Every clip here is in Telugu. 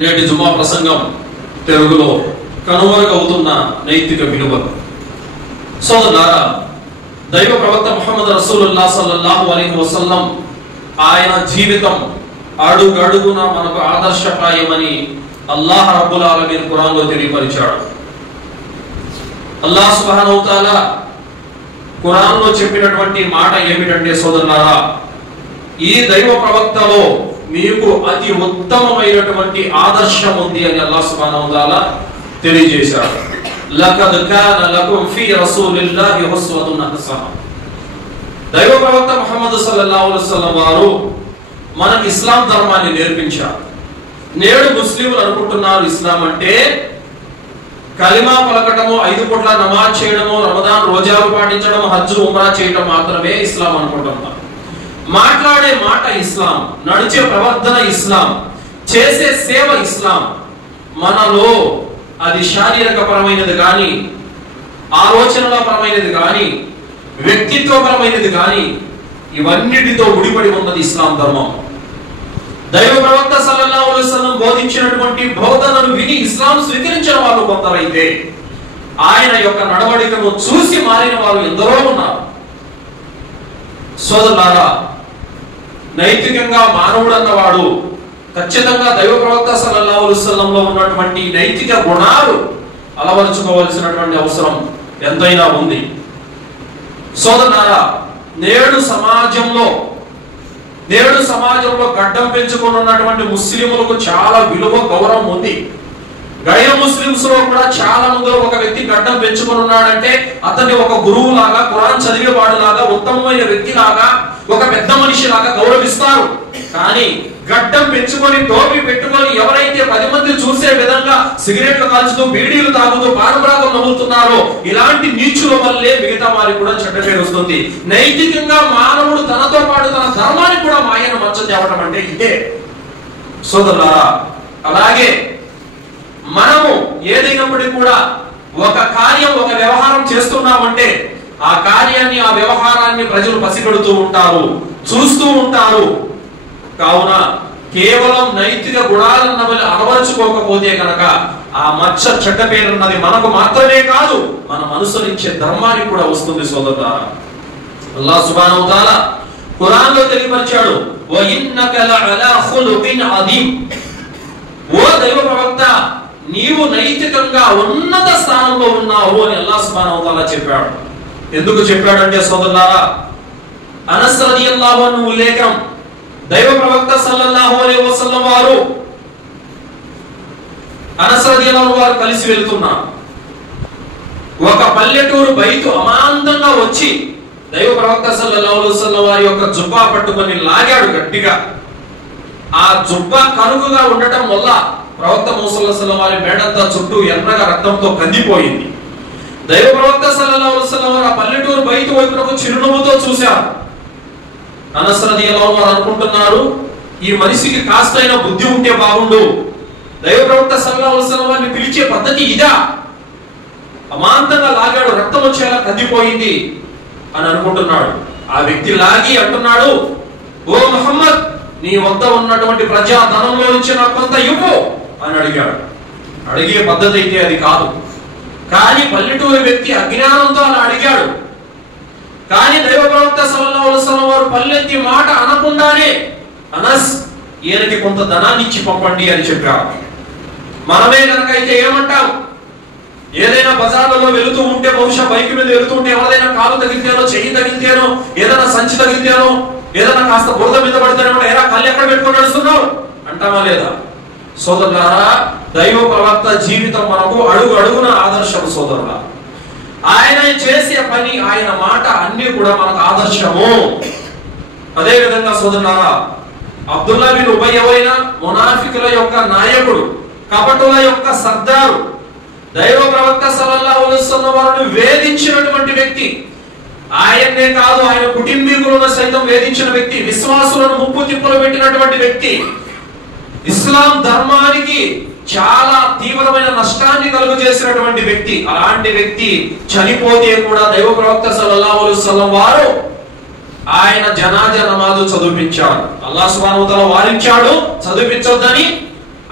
నేటి జుమా ప్రసంగం తెలుగులో కనుమరుగవుతున్న నైతిక విలువలు. సోదరులారా, దైవ ప్రవక్త ముహమ్మద్ రసూలుల్లాహ్ సల్లల్లాహు అలైహి వసల్లం ఆయన జీవితం అడుగడుగున మనకు ఆదర్శప్రాయమని అల్లాహ్ రబ్బుల్ ఆలమీన్ ఖురాన్లో తెలియపరిచాడు. అల్లాహ్ సుబ్హానహు వ తఆలా ఖురాన్లో చెప్పినటువంటి మాట ఏమిటంటే, సోదరులారా, ఈ దైవ ప్రవక్తలో మీకు అతి ఉత్తమమైనటువంటి ఆదర్శం ఉంది అని అల్లాహ్ సుబ్హానహు వ తఆలా తెలియజేశాడు. లఖద్ కాన లకుం ఫీ రసూలిల్లాహి ఉస్వతున్ హసన. దైవ ప్రవక్త ముహమ్మద్ సల్లల్లాహు అలైహి వసల్లం వారు మనకి ఇస్లాం ధర్మాన్ని నేర్పించారు. నేడు ముస్లింలు అనుకుంటున్నారు ఇస్లాం అంటే కలిమా పలకటము, 5 పూట్ల నమాజ్ చేయడము, రమదాన్ రోజాలు పాటించడం, హజ్ ఉమ్రా చేయడం మాత్రమే ఇస్లాం అనుకుంటున్నారు. మాట్లాడే మాట ఇస్లాం, నడిచే ప్రవర్తన ఇస్లాం, చేసే సేవ ఇస్లాం. మనలో అది శారీరకపరమైనది కానీ, ఆలోచనల పరమైనది కానీ, వ్యక్తిత్వపరమైనది కానీ, ఇవన్నిటితో ముడిపడి ఉన్నది ఇస్లాం ధర్మం. దైవ ప్రవక్త సల్లల్లాహు అలైహి వసల్లం బోధించినటువంటి బోధనను విని ఇస్లాం స్వీకరించిన వాళ్ళు కొందరైతే, ఆయన యొక్క నడవడికను చూసి మారిన వారు ఎందరో ఉన్నారు. సోదరులారా, నైతికంగా మానవుడు అన్నవాడు ఖచ్చితంగా దైవ ప్రవక్త సల్లల్లాహు అలైహి వసల్లంలో ఉన్నటువంటి నైతిక గుణాలు అలవరుచుకోవాల్సినటువంటి అవసరం ఎంతైనా ఉంది. సోదరులారా, నేడు సమాజంలో గడ్డం పెంచుకొని ఉన్నటువంటి ముస్లింలకు చాలా విలువ, గౌరవం ఉంది. గైర ముస్లింస్ లో కూడా చాలా మందిలో ఒక వ్యక్తి గడ్డం పెంచుకొని ఉన్నాడంటే అతన్ని ఒక గురువు లాగా, ఖురాన్ చదివేవాడు లాగా, ఉత్తమమైన వ్యక్తి లాగా, ఒక పెద్ద మనిషి లాగా గౌరవిస్తారు. కానీ గడ్డం పెంచుకొని టోపీ పెట్టుకొని ఎవరైతే 10 మంది చూసే విధంగా సిగరెట్లు కాల్చుతూ, బీడీలు తాగుతూ, పానబ్రాగం నవ్వుతున్నారో ఇలాంటి నీచుల వల్లే మిగతా వారికి కూడా చెడ్డ పేరు వస్తుంది. నైతికంగా మానవుడు తనతో పాటు తన ధర్మాన్ని కూడా మాయను మచ్చ తేవడం అంటే ఇదే. సోదరులారా, అలాగే మనము ఏదైనప్పటికీ కూడా ఒక కార్యం, ఒక వ్యవహారం చేస్తున్నామంటే ఆ కార్యాన్ని, ఆ వ్యవహారాన్ని ప్రజలు పసిగడుతూ ఉంటారు, చూస్తూ ఉంటారు. కావున కేవలం నైతిక గుణాలన్నవి అలవరుచుకోకపోతే కనుక ఆ మచ్చ చెడ్డ పేరున్నది మనకు మాత్రమే కాదు, మన అనుసరించే ధర్మానికి కూడా వస్తుంది. సోదరులారా, అల్లాహ్ సుబ్హానహు వ తఆలా ఖురాన్లో తెలియపరిచాడు, వ ఇన్నక లఅలా ఖులుకిన్ అదీమ్. ఓ దైవ ప్రవక్త, నీవు నైతికంగా ఉన్నత స్థానంలో ఉన్నావు అని అల్లాహ్ సుబ్హానహు వ తఆలా చెప్పాడు. ఎందుకు చెప్పాడంటే సోదరులారా, అనస్ రదియల్లాహు అన్హు ఉల్లేఖనం, దైవ ప్రవక్త సల్లల్లాహు అలైహి వసల్లం వారు అనస్ రదియల్లాహు వారు కలిసి వెళ్తున్నారు. ఒక పల్లెటూరు బయటు అమాంతంగా వచ్చి దైవ ప్రవక్త సల్లల్లాహు అలైహి వసల్లం వారి యొక్క జుబ్బా పట్టుకొని లాగాడు గట్టిగా. ఆ జుబ్బా కనుగుగా ఉండటం వల్ల ప్రవక్త సల్లల్లాహు అలైహి వసల్లం వారి మేడంతా చుట్టూ ఎర్రగా రక్తంతో కందిపోయింది. దైవ ప్రవక్త సల్లల్లాహు అలైహి వసల్లం వారు ఆ పల్లెటూరు బయట వైపునకు చిరునవ్వుతో చూశారు. అనస్ రదియల్లాహు వారు అనుకుంటున్నారు, ఈ మనిషికి కాస్తైనా బుద్ధి ఉంటే బాగుండు, దైవ ప్రవక్త సల్లల్లాహు అలైహి వసల్లం వారిని పిలిచే పద్ధతి ఇదా? అమాంతంగా లాగాడు, రక్తం వచ్చేలా కందిపోయింది అని అనుకుంటున్నాడు. ఆ వ్యక్తి లాగి అంటున్నాడు, ఓ ముహమ్మద్, నీ వద్ద ఉన్నటువంటి ప్రజా ధనంలో నుంచి నాకు కొంత ఇవ్వు అని అడిగాడు. అడిగే పద్ధతి అయితే అది కాదు. కానీ పల్లెటూరు వ్యక్తి అజ్ఞానంతో అలా అడిగాడు. కానీ దైవ ప్రవక్త సల్లల్లాహు అలైహి వసల్లం వారు పల్లెత్తి మాట అనకుండానే, అనస్, ఈయనకి కొంత ధనాన్ని ఇచ్చి పంపండి అని చెప్పారు. మనమే కనుక అయితే ఏమంటాం? ఏదైనా బజార్లలో వెళుతూ ఉంటే, బహుశా బైక్ మీద వెళుతూ ఉంటే ఎవరైనా కాలు తగిలితేనో, చెయ్యి తగిలితేనో, ఏదైనా సంచి తగిలితేనో, ఏదైనా కాస్త బురద మీద పడితేనో, ఎలా కళ్ళు ఎక్కడ పెట్టుకొని నడుస్తున్నావు అంటామా లేదా? సోదరులారా, దైవ ప్రవక్త జీవితం మనకు అడుగు అడుగున ఆదర్శం. సోదరులారా, ఆయన చేసే పని, ఆయన మాట అన్ని కూడా మనకు ఆదర్శము. అదే విధంగా సోదరులారా, అబ్దుల్లా బిన్ ఉబై అయిన మునాఫికుల యొక్క నాయకుడు, కపటుల యొక్క సర్దారు, దైవ ప్రవక్త సల్లల్లాహు అలైహి వసల్లం వారిని వేధించినటువంటి వ్యక్తి. ఆయన్నే కాదు, ఆయన కుటుంబీకులను సైతం వేధించిన వ్యక్తి, విశ్వాసులను ముప్పు తిప్పులు పెట్టినటువంటి వ్యక్తి, ఇస్లాం ధర్మానికి చాలా తీవ్రమైన నష్టాన్ని కలుగజేసినటువంటి వ్యక్తి. అలాంటి వ్యక్తి చనిపోతే కూడా దైవ ప్రవక్త సల్లల్లాహు అలైహి వసల్లం వారు ఆయన జనాజా నమాజు చదివించాడు. అల్లాహ్ సుబ్హానహు వ తఆలా వారించాడు చదివించొద్దని,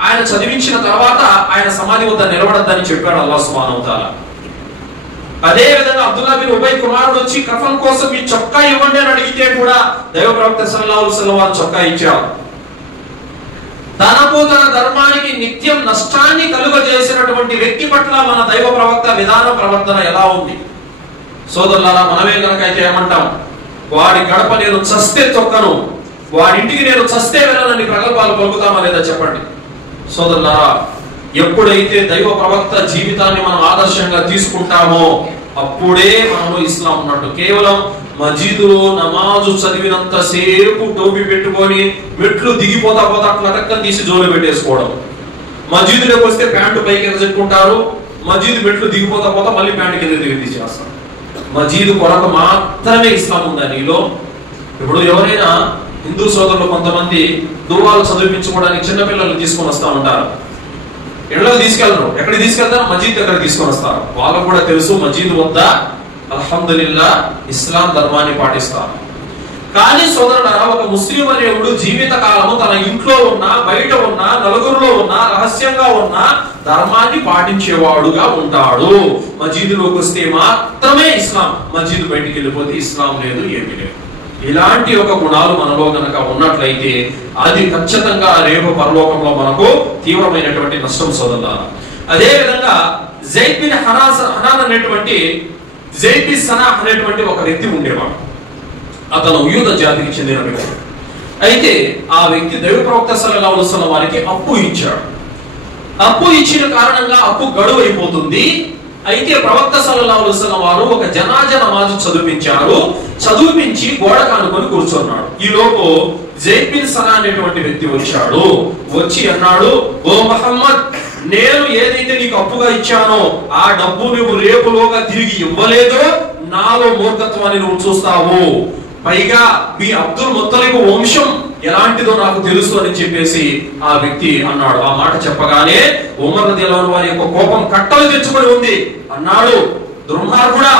ఆయన చదివించిన తర్వాత ఆయన సమాధి వద్ద నిలబడద్దని చెప్పాడు అల్లాహ్ సుబ్హానహు వ తఆలా. అదే విధంగా అబ్దుల్లా బిన్ ఉబై కుమారుడు వచ్చి కఫన్ కోసం మీ చొక్కా ఇవ్వండి అని అడిగితే కూడా దైవ ప్రవక్త సల్లల్లాహు అలైహి వసల్లం వారు చొక్కా ఇచ్చారు. తనకు తన ధర్మానికి నిత్యం నష్టాన్ని కలుగజేసినటువంటి వ్యక్తి పట్ల మన దైవ ప్రవక్త విధాన ప్రవర్తన ఎలా ఉంది? సోదరులారా, మనమే కనుక అయితే ఏమంటాం? వాడి గడప నేను చస్తే తొక్కను, వాడింటికి నేను చస్తే వెళ్ళనని ప్రగల్భాలు పలుకుతామా లేదా చెప్పండి. సోదరులారా, ఎప్పుడైతే దైవ ప్రవక్త జీవితాన్ని మనం ఆదర్శంగా తీసుకుంటామో అప్పుడే మనలో ఇస్లాం ఉన్నట్టు. కేవలం మజీదులో నమాజు చదివినంత సేపు టోపీ పెట్టుకొని మెట్లు దిగిపోతా పోతా అట్లా టక్కన తీసి జోలు పెట్టేసుకోవడం, మజీదులోకి వస్తే ప్యాంటు పైకి ఎగజెట్టుకుంటారు, మజీదు మెట్లు దిగిపోతా పోతా మళ్ళీ ప్యాంటు కింద దిగి తీసేస్తారు. మజీదు కొరకు మాత్రమే ఇస్లాం ఉందా నీలో? ఇప్పుడు ఎవరైనా హిందూ సోదరులు కొంతమంది దువాలు చదివించుకోవడానికి చిన్నపిల్లల్ని తీసుకొని వస్తా ఉంటారు. ఇళ్ళకి తీసుకెళ్ళరు, ఎక్కడికి తీసుకెళ్తారు? మజీద్ దగ్గర తీసుకొని వస్తారు. వాళ్ళకు కూడా తెలుసు మజీద్ వద్ద అల్హమ్దులిల్లా ఇస్లాం ధర్మాన్ని పాటిస్తారు. కానీ సోదరులారా, ఒక ముస్లిం అనేవుడు జీవిత కాలము తన ఇంట్లో ఉన్నా బయట ఉన్నా నలుగురిలో ఉన్నా రహస్యంగా ఉన్నా ధర్మాన్ని పాటించేవాడుగా ఉంటాడు. మజీదులోకి వస్తే మాత్రమే ఇస్లాం, మజీద్ బయటికి వెళ్ళిపోతే ఇస్లాం లేదు, ఏమీ లేదు. ఇలాంటి ఒక గుణాలు మనలో గనక ఉన్నట్లయితే అది ఖచ్చితంగా రేపు పరలోకంలో మనకు తీవ్రమైనటువంటి నష్టం సోదరులారా. అదే విధంగా జైద్ బిన్ హనాన్ అనేటువంటి జైద్ బిన్ సనాహ్ అనేటువంటి ఒక వ్యక్తి ఉండేవాడు. అతను యూద జాతికి చెందిన వ్యక్తి. అయితే ఆ వ్యక్తి దైవ ప్రవక్త సల్లల్లాహు అలైహి వసల్లం వారికి అప్పు ఇచ్చాడు. అప్పు ఇచ్చిన కారణంగా అప్పు గడువు అయిపోతుంది. అయితే ప్రవక్త సల్లల్లాహు అలైహి వసల్లం వారు ఒక జనాజా నమాజు చదివించారు. చదివించి గోడ కానుకొని కూర్చున్నాడు. ఈ లోపు జైద్ బిన్ సనా అనేటువంటి వ్యక్తి వచ్చాడు. వచ్చి అన్నాడు, ఓ మహమ్మద్, నేను ఏదైతే నీకు అప్పుగా ఇచ్చానో ఆ డబ్బు నువ్వు రేపులోగా తిరిగి ఇవ్వలేదో నాలో మూర్ఖత్వాన్ని నువ్వు చూస్తావు. పైగా మీ అబ్దుల్ ముత్తలిబ్ వంశం ఎలాంటిదో నాకు తెలుసు అని చెప్పేసి ఆ వ్యక్తి అన్నాడు. ఆ మాట చెప్పగానే ఉమర్ రదియల్లాహు అన్హు వారి యొక్క కోపం కట్టలు తెచ్చుకొని ఉంది. అన్నాడు, దుర్మార్గుడా,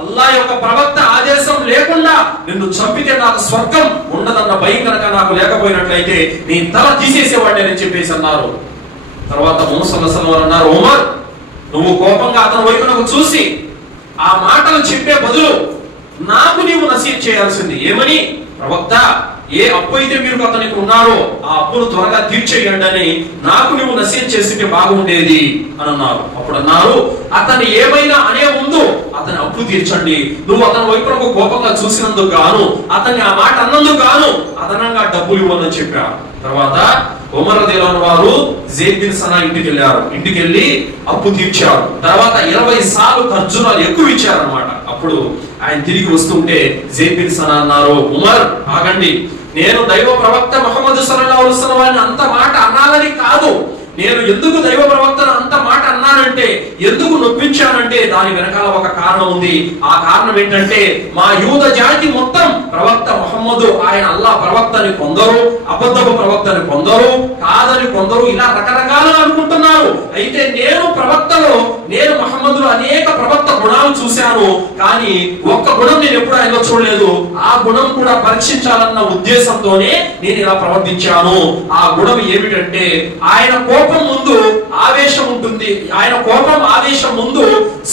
అల్లాహ్ యొక్క ప్రవక్త ఆదేశం లేకుండా నిన్ను చంపితే నాకు స్వర్గం ఉండదన్న భయం కనుక నాకు లేకపోయినట్లయితే నీ తల తీసేసేవాడిని అని చెప్పేసి అన్నారు. తర్వాత ముహమ్మద్ సల్లల్లాహు అలైహి వసల్లం అన్నారు, ఉమర్, నువ్వు కోపంగా అతని వైపునకు చూసి ఆ మాటలు చెప్పే బదులు నాకు నీవు నసీహత్ చేయాల్సింది ఏమని? ప్రవక్త, ఏ అప్పు అయితే మీరు అతనికి ఉన్నారో ఆ అప్పును త్వరగా తీర్చేయండి అని నాకు నువ్వు నసీహత్ చేస్తుంటే బాగుండేది అని అన్నారు. అప్పుడు అన్నారు, అతను ఏమైనా అనే ముందు అతని అప్పు తీర్చండి. నువ్వు అతని వైపునకు కోపంగా చూసినందుకు గాను, అతన్ని ఆ మాట అన్నందుకు గాను అదనంగా డబ్బులు ఇవ్వని చెప్పారు. తర్వాత ఉమర్ రదియల్లాహు అన్హు వారు జైద్ బిన్ సనా ఇంటికి వెళ్ళారు. ఇంటికి వెళ్ళి అప్పు తీర్చారు. తర్వాత 20 సార్లు ఖర్జూరాలు ఎక్కువ ఇచ్చారన్నమాట. అప్పుడు ఆయన తిరిగి వస్తుంటే జైద్ బిన్ సనా అన్నారు, ఉమర్, ఆగండి, నేను దైవ ప్రవక్త ముహమ్మద్ సల్లల్లాహు అలైహి వసల్లం వారిని అంత మాట అనాలని కాదు. నేను ఎందుకు దైవ ప్రవక్తను అంత మాట అన్నానంటే, ఎందుకు నొప్పించానంటే దాని వెనకాల ఒక కారణం ఉంది. ఆ కారణం ఏంటంటే మా యూద జాతి మొత్తం ప్రవక్త ముహమ్మదు ఆయన అల్లాహ్ ప్రవక్తని కొందరు, అబద్ధపు ప్రవక్తని కొందరు, కాదని కొందరు, ఇలా రకరకాలుగా అనుకుంటున్నారు. అయితే నేను ప్రవక్తలో, నేను ముహమ్మదులో అనేక ప్రవక్త గుణాలు చూశాను. కానీ ఒక్క గుణం నేను ఎప్పుడు ఆయనలో చూడలేదు. ఆ గుణం కూడా పరీక్షించాలన్న ఉద్దేశంతోనే నేను ఇలా ప్రవర్తించాను. ఆ గుణం ఏమిటంటే ఆయన కోపం ముందు ఆవేశం ఉంటుంది, ఆయన కోపం ఆవేశం ముందు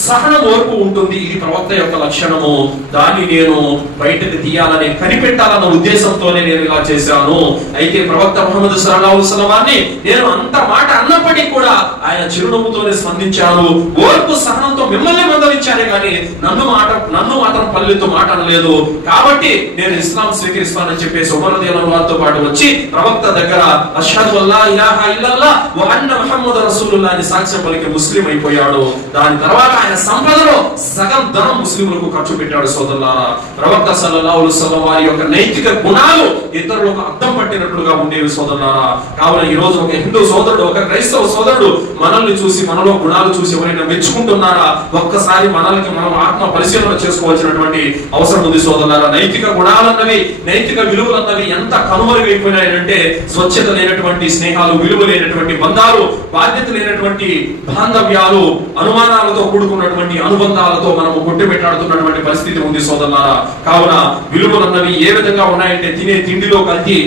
సహనం ఓర్పు ఉంటుంది. ఇది ప్రవక్త యొక్క లక్షణము. దాన్ని నేను బయటకు తీయాలని, కనిపెట్టాలన్న ఉద్దేశంతోనే నేను ఇలా చేశాను. అయితే ప్రవక్త ముహమ్మద్ సల్లల్లాహు అలైహి వసల్లం వారిని నేను అంత మాట అన్నప్పటికీ కూడా ఆయన చిరునవ్వుతోనే స్పందించాను. ఓర్పు సహనంతో మిమ్మల్ని మందలించానే కానీ నన్ను మాత్రం పల్లెతో మాట అనలేదు. కాబట్టి నేను ఇస్లాం స్వీకరిస్తానని చెప్పేసి ఉమర్ రదియల్లాహు అన్హు వారితో పాటు వచ్చి ప్రవక్త దగ్గర అష్హదు అల్లా ఇలాహా ఇల్లల్లాహ్ వ అన్న ముహమ్మద్ రసూలుల్లాహ్ అని సాక్ష్యం పలికి ముస్లిం అయిపోయాడు. దాని తర్వాత ఆయన సంపదలో సగం ధనం ముస్లింలకు ఖర్చు పెట్టాడు. సోదరులారా, ప్రవక్త సల్లల్లాహు అలైహి వసల్లం వారి యొక్క నైతిక గుణాలు ఇతరులకు అర్థం పట్టినట్లుగా ఉండేవి. సోదరులారా, కావున ఈ రోజు ఒక హిందూ సోదరుడు, ఒక క్రైస్తవ క్రైస్తవ సోదరుడు మనల్ని చూసి, మనలో గుణాలు చూసి ఎవరైనా మెచ్చుకుంటున్నారా? ఒక్కసారి మనల్ని మనం ఆత్మ పరిశీలన చేసుకోవాల్సినటువంటి అవసరం ఉంది సోదరులారా. నైతిక గుణాలన్నవి, నైతిక విలువలన్నవి ఎంత కనుమరుగైపోయినాయంటే, స్వచ్ఛత లేనటువంటి స్నేహాలు, విలువ లేనటువంటి బంధాలు, బాధ్యత లేనటువంటి బాంధవ్యాలు, అనుమానాలతో కూడుకున్నటువంటి అనుబంధాలతో మనము కొట్టుబెట్టాడుతున్నటువంటి పరిస్థితి ఉంది సోదరులారా. కావున విలువలన్నవి ఏ విధంగా ఉన్నాయంటే, తినే తిండిలో కల్తీ,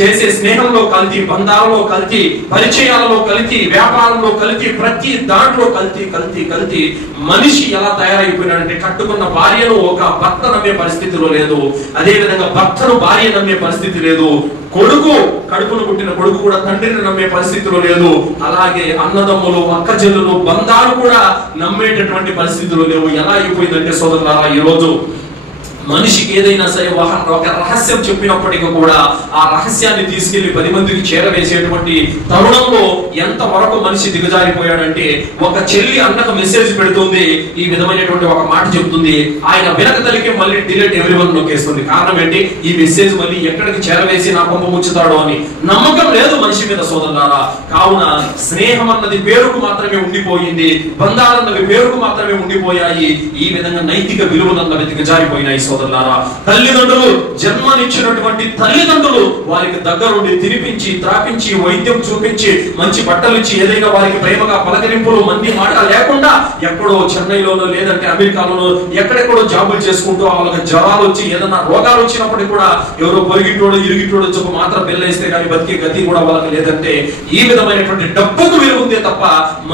చేసే స్నేహంలో కల్తీ, బంధాలలో కల్తీ, పరిచయాలలో కల్తీ, వ్యాపారంలో కల్తీ, ప్రతి దాంట్లో కల్తీ కల్తీ కల్తీ. మనిషి ఎలా తయారైపోయినాడంటే, కట్టుకున్న భార్యను ఒక భర్త నమ్మే పరిస్థితిలో లేదు, అదే విధంగా భర్తను భార్య నమ్మే పరిస్థితి లేదు, కొడుకు కడుపును పుట్టిన కొడుకు కూడా తండ్రిని నమ్మే పరిస్థితిలో లేదు, అలాగే అన్నదమ్ములు, అక్క చెల్లులు, బంధాలు కూడా నమ్మేటటువంటి పరిస్థితిలో లేవు. ఎలా అయిపోయిందంటే సోదరులారా, ఈ రోజు మనిషికి ఏదైనా సరే ఒక రహస్యం చెప్పినప్పటికీ కూడా ఆ రహస్యాన్ని తీసుకెళ్లి 10 మందికి చేరవేసేటువంటి తరుణంలో ఎంత వరకు మనిషి దిగజారిపోయాడంటే, ఒక చెల్లి అన్నకు మెసేజ్ పెడుతుంది, ఈ విధమైనటువంటి ఒక మాట చెప్తుంది, ఆయన వెనక తలికి మళ్ళీ డిలీట్ ఎవ్రీవన్ నొక్కేస్తుంది. కారణం ఏంటి? ఈ మెసేజ్ మళ్ళీ ఎక్కడికి చేరవేసి నా కొంప ముచ్చుతాడో అని నమ్మకం లేదు మనిషి మీద సోదరులారా. కావున స్నేహం అన్నది పేరుకు మాత్రమే ఉండిపోయింది, బంధాలన్నవి పేరుకు మాత్రమే ఉండిపోయాయి. ఈ విధంగా నైతిక విలువలన్నవి దిగజారిపోయినాయి సోదరులారా. తల్లిదండ్రులు, జన్మనిచ్చినటువంటి తల్లిదండ్రులు వారికి దగ్గరుండి తినిపించి, త్రాపించి, వైద్యం చూపించి, మంచి బట్టలు ఇచ్చి, ఏదైనా వారికి ప్రేమగా పలకరింపులు, మంది మాట లేకుండా ఎక్కడో చెన్నైలోనో లేదంటే అమెరికాలోనో ఎక్కడెక్కడో జాబులు చేసుకుంటూ వాళ్ళకి జ్వరాలు వచ్చి ఏదైనా రోగాలు వచ్చినప్పటికీ కూడా ఎవరో పొరిగిటోడు ఇరిగిటోడు చెప్పు మాత్రం పిల్లయిస్తే కానీ బతికే గతి కూడా వాళ్ళకి లేదంటే, ఈ విధమైనటువంటి డబ్బుకు విలువ ఉందే తప్ప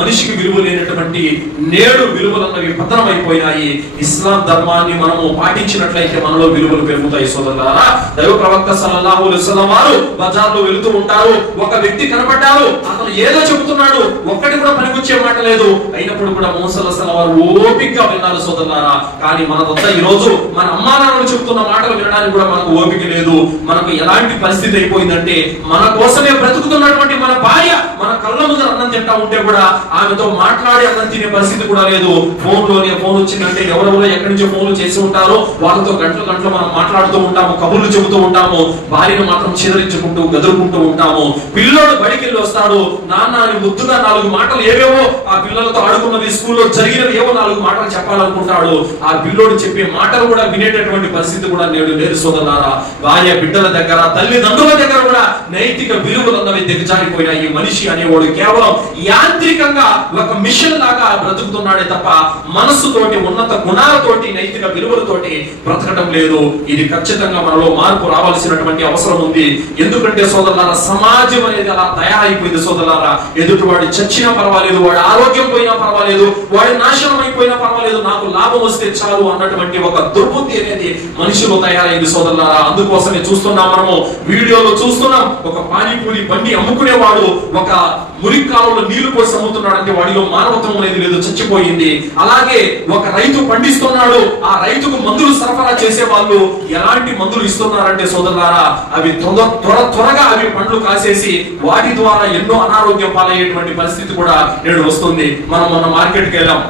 మనిషికి విలువ లేనటువంటి నేడు విలువలన్నవి పతనమైపోయినాయి. ఇస్లాం ధర్మాన్ని మనము పాటించినట్లయితే మనలో విలువలు పెరుగుతాయి సోదరులారా. దైవ ప్రవక్త సల్లల్లాహు అలైహి వసల్లం వారు బజార్లో వెళుతూ ఉంటారు, ఒక వ్యక్తి కనబడ్డారు, అతను ఏదో చెబుతున్నాడు, ఒక్కటి కూడా పనికొచ్చే మాట లేదు, అయినప్పుడు కూడా ముహమ్మద్ సల్లల్లాహు అలైహి వసల్లం వారు ఓపికగా విన్నారు సోదరులారా. కానీ మనదంతా ఈ రోజు మన అమ్మా నాన్నలు చెబుతున్న మాటలు వినడానికి కూడా మనకు ఓపిక లేదు. మనకు ఎలాంటి పరిస్థితి అయిపోయిందంటే, మన కోసమే బ్రతుకుతున్నటువంటి మన భార్య మన కళ్ళ ముందు అన్నం తింటా ఉంటే కూడా ఆమెతో మాట్లాడి అన్నం తినే పరిస్థితి కూడా లేదు. ఫోన్ వచ్చిందంటే ఎవరెవరో ఎక్కడి నుంచో ఫోన్లు చేసి ఉంటారో వాళ్ళతో గంటలు గంటలు మనం మాట్లాడుతూ ఉంటాము, కబుర్లు చెబుతూ ఉంటాము, భార్యను మాత్రం చెదరించుకుంటూ గదురుకుంటూ ఉంటాము. పిల్లోడు బడికి వెళ్ళి వస్తాడు, నాన్న అని ముద్దుగా 4 మాటలు ఏవేవో ఆ పిల్లలతో ఆడుకున్నవి, స్కూల్లో జరిగినవి ఏవో 4 మాటలు చెప్పాలనుకుంటాడు. ఆ పిల్లోడు చెప్పే మాటలు కూడా వినేటటువంటి పరిస్థితి కూడా నేడు లేదు సోదరులారా. భార్య బిడ్డల దగ్గర, తల్లిదండ్రుల దగ్గర కూడా నైతిక విలువలు అన్నవి దిగజారిపోయినాయి. మనిషి అనేవాడు కేవలం యాంత్రికంగా ఒక మిషన్ లాగా బ్రతుకుతున్నాడే తప్ప మనస్సుతోటి, ఉన్నత గుణాలతోటి, నైతిక విలువలతోటి బ్రతకడం లేదు. ఇది ఖచ్చితంగా మనలో మార్పు రావాల్సినటువంటి అవసరం ఉంది. ఎందుకంటే సోదరులారా, సమాజం అనేది అలా తయారైపోయింది సోదరులారా. ఎదుటివాడు చచ్చినా పర్వాలేదు, వాడి ఆరోగ్యం పోయినా పర్వాలేదు, వాడి నాశనం అయిపోయినా పర్వాలేదు, నాకు లాభం వస్తే చాలు అన్నటువంటి ఒక దుర్బుద్ధి అనేది మనిషిలో తయారైంది సోదరులారా. అందుకోసమే చూస్తున్నాం, మనము వీడియోలో చూస్తున్నాం, ఒక పానీపూరి బండి అమ్ముకునేవాడు ఒక మురికాలలో నీళ్లు పోసి అమ్ముతున్నాడంటే వాడిలో మానవత్వం అనేది లేదు, చచ్చిపోయింది. అలాగే ఒక రైతు పండిస్తున్నాడు, ఆ రైతుకు మందులు సరఫరా చేసే వాళ్ళు ఎలాంటి మందులు ఇస్తున్నారంటే సోదరులారా, అవి త్వరగా అవి పండ్లు కాసేసి వాటి ద్వారా ఎన్నో అనారోగ్యం పాలయ్యేటువంటి పరిస్థితి కూడా నేడు వస్తుంది. మనం మొన్న మార్కెట్కి వెళ్ళాం,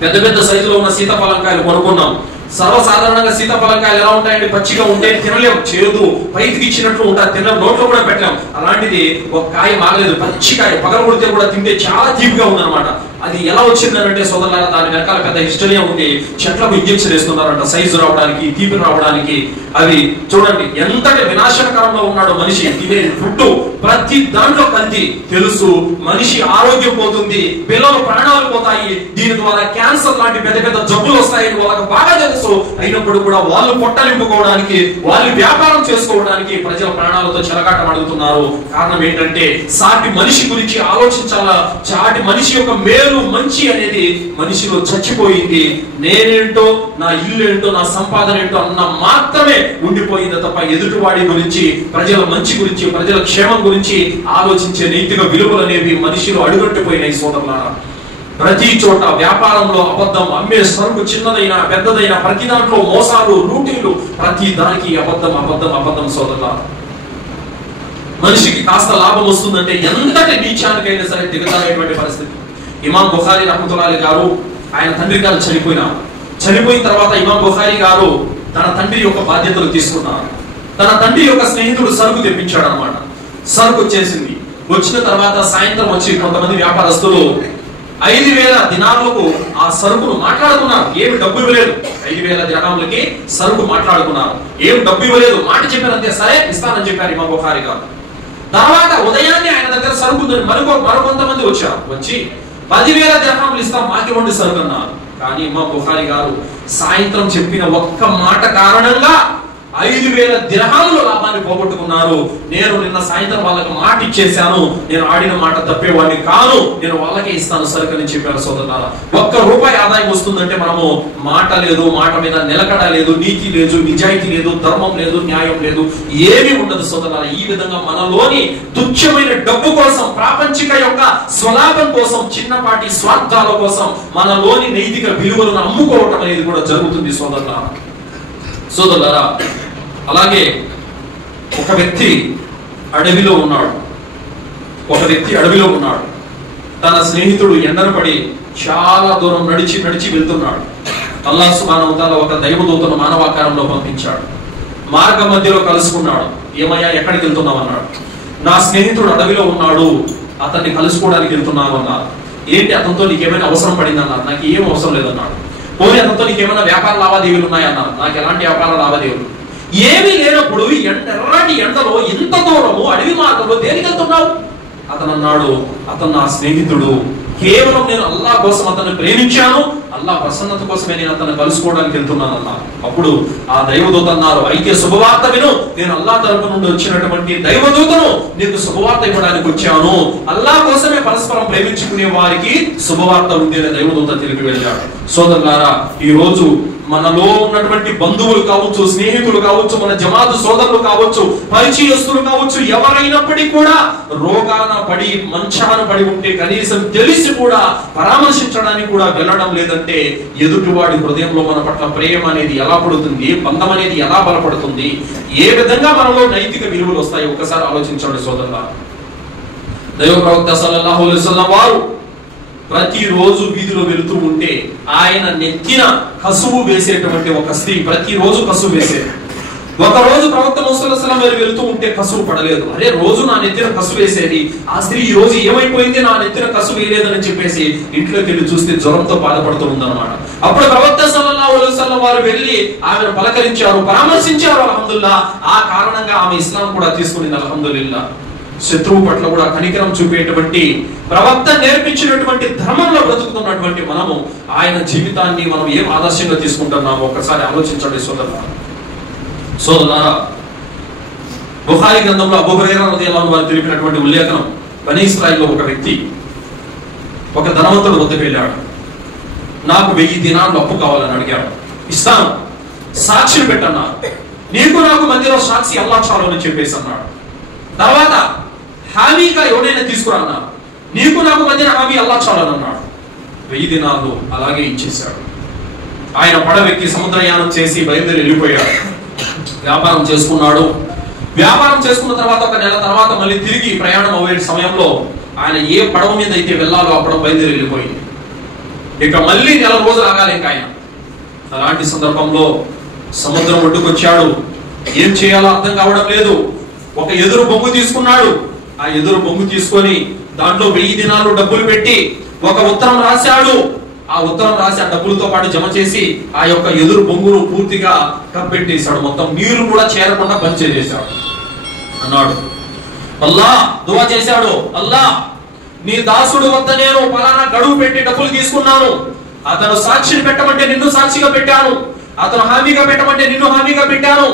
పెద్ద పెద్ద సైజులో ఉన్న సీతాఫలంకాయలు కొనుక్కున్నాం. సర్వసాధారణంగా సీతాఫలంకాయలు ఎలా ఉంటాయంటే, పచ్చిగా ఉంటే తినలేం, చేదు పైకి ఇచ్చినట్లు ఉంటాయి, తినలేం, నోట్లో కూడా పెట్టలేం. అలాంటిది ఒక కాయ మాగలేదు, పచ్చికాయ పగలగొడితే కూడా తింటే చాలా తీపిగా ఉందన్నమాట. అది ఎలా వచ్చిందంటే సోదరులారా, దాని వెనకాల పెద్ద హిస్టరీ ఉంది. చెట్లకు ఇంజెక్షన్ వేస్తున్నారంట సైజు రావడానికి, తీపి రావడానికి. అవి చూడండి ఎంతటి వినాశనకరంగా ఉన్నాడు మనిషి. తినే ఫుడ్ ప్రతి దాంట్లో కల్తీ. తెలుసు మనిషి ఆరోగ్యం పోతుంది, పిల్లలు ప్రాణాలు పోతాయి, దీని ద్వారా క్యాన్సర్ లాంటి పెద్ద పెద్ద జబ్బులు వస్తాయని వాళ్ళకి బాగా తెలుసు. అయినప్పుడు కూడా వాళ్ళు పొట్టలింపుకోవడానికి, వాళ్ళు వ్యాపారం చేసుకోవడానికి ప్రజల ప్రాణాలతో చెలగాటం అడుగుతున్నారు. కారణం ఏంటంటే, సాటి మనిషి గురించి ఆలోచించాలా, సాటి మనిషి యొక్క మేలు మంచి అనేది మనిషిలో చచ్చిపోయింది. నేనేంటో, నా ఇల్లు ఏంటో, నా సంపాదన ఏంటో అన్న మాత్రమే ఉండిపోయింది తప్ప ఎదుటివాడి గురించి, ప్రజల మంచి గురించి, ప్రజల క్షేమం గురించి ఆలోచించే నైతిక విలువలు అనేవి మనిషిలో అడుగట్టిపోయినాయి సోదరులారా. ప్రతి చోట వ్యాపారంలో అబద్ధం, అమ్మే సరుకు చిన్నదైనా పెద్దదైనా ప్రతి దాంట్లో మోసాలు, లూటీలు, ప్రతి దానికి అబద్ధం అబద్ధం అబద్ధం సోదరులారా. మనిషికి కాస్త లాభం వస్తుందంటే ఎంతటి నీచానికైనా సరే దిగజారేటువంటి పరిస్థితి. ఇమాం బుఖారీ రహ్మతుల్లాహి గారు, ఆయన తండ్రి గారు చనిపోయిన తర్వాత ఇమాం బుఖారీ గారు తన తండ్రి యొక్క బాధ్యతలు తీసుకున్నారు. తన తండ్రి యొక్క స్నేహితుడు సరుకు తెప్పించాడు అనమాట. సరుకు వచ్చేసింది, వచ్చిన తర్వాత సాయంత్రం వచ్చి కొంతమంది వ్యాపారస్తులు 5,000 దినార్లకు ఆ సరుకును మాట్లాడుకున్నారు. ఏమి డబ్బు ఇవ్వలేదు. 5,000 దినార్లకి సరుకు మాట్లాడుకున్నారు. ఏమి డబ్బు ఇవ్వలేదు. మాట చెప్పారంతే, సరే ఇస్తానని చెప్పారు ఇమాం బుఖారీ గారు. తర్వాత ఉదయాన్నే ఆయన దగ్గర సరుకు మరికొంతమంది వచ్చారు. వచ్చి 10,000 దినార్లు ఇస్తాం, మాకివ్వండి సరుకు అన్నారు. కానీ ఇమాం బుఖారీ గారు సాయంత్రం చెప్పిన ఒక్క మాట కారణంగా 5,000 దిర్హాముల లాభాన్ని పోగొట్టుకున్నారు. నేను నిన్న సాయంత్రం వాళ్ళకి మాట ఇచ్చేశాను, నేను ఆడిన మాట తప్పేవాడిని కాను, నేను వాళ్ళకే ఇస్తాను సరుకని చెప్పారు. సోదరులారా, ₹1 ఆదాయం వస్తుందంటే మనము మాట లేదు, మాట మీద నిలకడ లేదు, నీతి లేదు, నిజాయితీ లేదు, ధర్మం లేదు, న్యాయం లేదు, ఏమీ ఉండదు సోదరులారా. ఈ విధంగా మనలోని తుచ్చమైన డబ్బు కోసం, ప్రాపంచిక యొక్క స్వలాభం కోసం, చిన్నపాటి స్వార్థాల కోసం మనలోని నైతిక విలువలను అమ్ముకోవటం అనేది కూడా జరుగుతుంది సోదరులారా. అలాగే ఒక వ్యక్తి అడవిలో ఉన్నాడు. తన స్నేహితుడు ఎండను పడి చాలా దూరం నడిచి వెళ్తున్నాడు. అల్లాహ్ సుబ్హానహు వ తఆలా ఒక దైవదూతను మానవాకారంలో పంపించాడు. మార్గ మధ్యలో కలుసుకున్నాడు. ఏమయ్యా, ఎక్కడికి వెళ్తున్నావు అన్నాడు. నా స్నేహితుడు అడవిలో ఉన్నాడు, అతన్ని కలుసుకోవడానికి వెళ్తున్నాను అన్నారు. ఏంటి, అతనితో నీకేమైనా అవసరం పడింది అన్నారు. నాకు ఏం అవసరం లేదన్నాడు. పోనీ అతనితో నీకేమైనా వ్యాపార లావాదేవీలు ఉన్నాయన్నారు. నాకు ఎలాంటి వ్యాపార లావాదేవీలు ఏమీ లేనప్పుడు ఎర్రటి ఎండలో ఇంత దూరము అడవి మార్గంలో దేనికి వెళ్తున్నావు? అతను అన్నాడు, అతను నా స్నేహితుడు, కేవలం నేను అల్లాహ్ కోసం అతన్ని ప్రేమించాను, అల్లాహ్ ప్రసన్నత కోసమే నేను అతన్ని కలుసుకోవడానికి వెళ్తున్నాను అన్నారు. అప్పుడు ఆ దైవదూత అన్నారు, అయితే శుభవార్త విను, నేను అల్లాహ్ తరపు నుండి వచ్చినటువంటి దైవదూతను నీకు శుభవార్త ఇవ్వడానికి వచ్చాను. అల్లాహ్ కోసమే పరస్పరం ప్రేమించుకునే వారికి శుభవార్త ఉంది అని దైవదూత తిరిగి వెళ్ళాడు. సోదరులారా, ఈ రోజు మనలో ఉన్నటువంటి బంధువులు కావచ్చు, స్నేహితులు కావచ్చు, మన జమాతు సోదరులు కావచ్చు, పరిచయస్తులు కావచ్చు, ఎవరైనప్పటికీ కూడా రోగాన పడి మంచాన పడి ఉంటే కనీసం తెలిసి కూడా పరామర్శించడానికి కూడా వెళ్ళడం లేదంటే ఎదుటివాడి హృదయంలో మన పట్ల ప్రేమ అనేది ఎలా పడుతుంది, బంధం అనేది ఎలా బలపడుతుంది, ఏ విధంగా మనలో నైతిక విలువలు వస్తాయి ఒకసారి ఆలోచించండి సోదరులారా. దైవ ప్రవక్త సల్లల్లాహు అలైహి వసల్లం వారు ప్రతిరోజు వీధిలో వెళుతూ ఉంటే ఆయన నెత్తిన కసువు వేసేటువంటి ఒక స్త్రీ ప్రతిరోజు కసువు వేసేది. ఒక రోజు ప్రవక్త ముహమ్మద్ సల్లల్లాహు అలైహి వసల్లం వెళుతూ ఉంటే కసువు పడలేదు. అరే, రోజు నా నెత్తిన కసువు వేసేది ఆ స్త్రీ ఈ రోజు ఏమైపోయింది, నా నెత్తిన కసువు వేయలేదని చెప్పేసి ఇంట్లోకి వెళ్ళి చూస్తే జ్వరంతో బాధపడుతూ ఉందన్నమాట. అప్పుడు ప్రవక్త సల్లల్లాహు అలైహి వసల్లం వారు వెళ్ళి ఆమెను పలకరించారు, పరామర్శించారు. అల్హమ్దులిల్లాహ్, ఆ కారణంగా ఆమె ఇస్లాం కూడా తీసుకునింది. అల్హమ్దులిల్లాహ్. శత్రువు పట్ల కూడా కనికరం చూపేటువంటి, ప్రవక్త నేర్పించినటువంటి ధర్మంలో బ్రతుకుతున్నటువంటి మనము ఆయన జీవితాన్ని మనం ఏం ఆదర్శంగా తీసుకుంటున్నామో ఒకసారి ఆలోచించండి సోదరులారా. బుఖారీ గ్రంథంలో అబూ హురైరా రలియల్లాహు అన్హు వారు తెలిపినటువంటి ఉల్లేఖనం, బనీ ఇస్రాయిల్లో ఒక వ్యక్తి ఒక ధనవంతుడు వద్దకు వెళ్ళాడు. నాకు 1000 దినార్లు అప్పు కావాలని అడిగాడు. ఇస్తాను, సాక్షిని పెట్టన్నా, నీకు నాకు మధ్యలో సాక్షి అల్లాహ్ చాలు అని చెప్పేసి అన్నాడు. తర్వాత హామీగా ఎవడైనా తీసుకురాన్నా, నీకు నాకు మధ్యన హామీ అల్లాహ్ చాలు అన్నాడు. 1000 దినార్లు అలాగే ఇచ్చేశాడు. ఆయన పడవెక్కి సముద్రయానం చేసి బయలుదేరి వెళ్ళిపోయాడు. వ్యాపారం చేసుకున్నాడు. వ్యాపారం చేసుకున్న తర్వాత ఒక నెల తర్వాత మళ్ళీ తిరిగి ప్రయాణం అయ్యే సమయంలో ఆయన ఏ పడవ మీద అయితే వెళ్ళాలో ఆ పడవ బయలుదేరి వెళ్ళిపోయింది. ఇక మళ్ళీ నెల రోజులు ఆగాలి ఇంకా ఆయన. అలాంటి సందర్భంలో సముద్రం ఒడ్డుకొచ్చాడు. ఏం చేయాలో అర్థం కావడం లేదు. ఒక ఎదురు బొంగు తీసుకున్నాడు. ఆ ఎదురు బొంగు తీసుకొని దాంట్లో 1000 దినాలు డబ్బులు పెట్టి ఒక ఉత్తరం రాశాడు. ఆ ఉత్తరం రాసి ఆ డబ్బులతో పాటు జమ చేసి ఆ యొక్క ఎదురు బొంగును పూర్తిగా కప్పెట్టేశాడు. మొత్తం నీరు కూడా చేరకుండా బంద్ చేసేశాడు. అన్నాడు, అల్లాహ్ దువా చేశాడు, అల్లాహ్ నీ దాసుడు వద్ద నేను ఫలానా గడువు పెట్టి డబ్బులు తీసుకున్నాను. అతను సాక్షిని పెట్టమంటే నిన్ను సాక్షిగా పెట్టాను, అతను హామీగా పెట్టమంటే నిన్ను హామీగా పెట్టాను.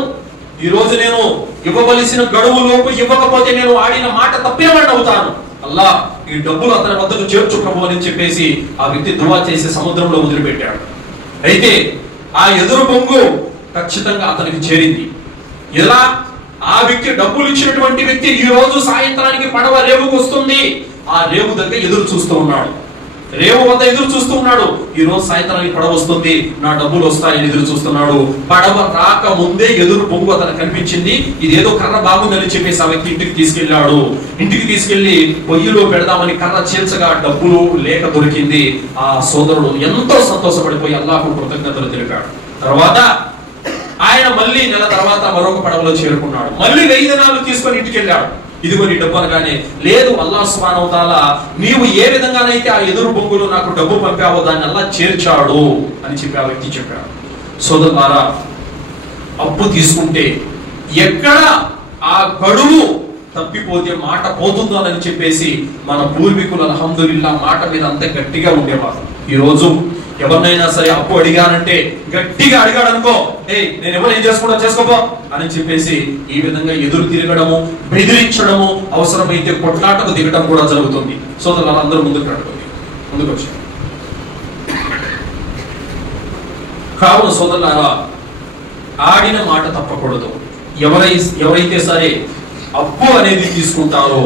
ఈ రోజు నేను ఇవ్వవలసిన గడువు లోపు ఇవ్వకపోతే నేను ఆడిన మాట తప్పేవాడిని అవుతాను. అల్లాహ్ ఈ డబ్బులు అతని వద్దకు చేర్చు ప్రభు అని చెప్పేసి ఆ వ్యక్తి దువా చేసి సముద్రంలో వదిలిపెట్టాడు. అయితే ఆ ఎదురు బొంగు ఖచ్చితంగా అతనికి చేరింది. ఎలా? ఆ వ్యక్తి డబ్బులు ఇచ్చినటువంటి వ్యక్తి ఈ రోజు సాయంత్రానికి పడవ రేవుకు వస్తుంది. ఆ రేవు దగ్గర ఎదురు చూస్తూ ఉన్నాడు. రేవు వద్ద ఎదురు చూస్తూ ఉన్నాడు. ఈ రోజు సాయంత్రానికి పడవ వస్తుంది, నా డబ్బులు వస్తాయని ఎదురు చూస్తున్నాడు. పడవ రాక ముందే ఎదురు బొంగు అతను కనిపించింది. ఇదేదో కర్ర బాగుందని చెప్పేసి ఆ వ్యక్తి ఇంటికి తీసుకెళ్లాడు. ఇంటికి తీసుకెళ్లి పొయ్యిలో పెడదామని కర్ర చీల్చగా డబ్బులు లేక దొరికింది. ఆ సోదరుడు ఎంతో సంతోషపడిపోయి అల్లాహ్కు కృతజ్ఞతలు తెలిపాడు. తర్వాత ఆయన మళ్ళీ నెల తర్వాత మరొక పడవలో చేరుకున్నాడు. మళ్ళీ 1000 దినాలు తీసుకొని ఇంటికి వెళ్ళాడు. ఇదిగో నీ డబ్బు అనగానే, లేదు అల్లాహ్ సుబ్హానహు వ తఆలా నీవు ఏ విధంగానైతే ఆ ఎదురు బొంగులో నాకు డబ్బు పంపావో దాన్ని అల్లాహ్ చేర్చాడు అని చెప్పి ఆ వ్యక్తి చెప్పాడు. సోదరులారా, అప్పు తీసుకుంటే ఎక్కడ ఆ గడువు తప్పిపోతే మాట పోతుందో అని చెప్పేసి మన పూర్వీకులు అల్హమ్దులిల్లా మాట మీద అంత గట్టిగా ఉండేవారు. ఈ రోజు ఎవరినైనా సరే అప్పు అడిగానంటే గట్టిగా అడిగాడు అనుకో, నేను ఎవరు ఏం చేసుకుంటా చేసుకోపో అని చెప్పేసి ఈ విధంగా ఎదురు తిరగడము, బెదిరించడము, అవసరమైతే కొట్లాటకు దిగడం కూడా జరుగుతుంది. సోదరులు అందరూ ముందుకు వచ్చారు. కావున సోదరులారా, ఆడిన మాట తప్పకూడదు. ఎవరైతే సరే అప్పు అనేది తీసుకుంటారో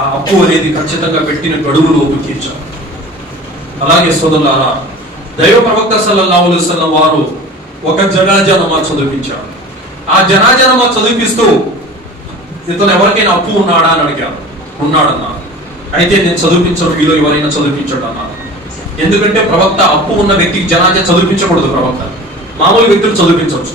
ఆ అప్పు అనేది ఖచ్చితంగా పెట్టిన గడువులోపు తీర్చాలి. అలాగే సోదరులారా, దైవ ప్రవక్త సల్లల్లాహు అలైహి వసల్లం వారు ఒక జనాజా నమాజ్ చదివించారు. ఆ జనాజా నమాజ్ చదివిస్తూ ఇతను ఎవరికైనా అప్పు ఉన్నాడా అని అడిగారు. ఉన్నాడన్నారు. అయితే నేను చదివించను, మీలో ఎవరైనా చదివించడు అన్నారు. ఎందుకంటే ప్రవక్త అప్పు ఉన్న వ్యక్తికి జనాజా చదివించకూడదు, ప్రవక్త మామూలు వ్యక్తులు చదివించవచ్చు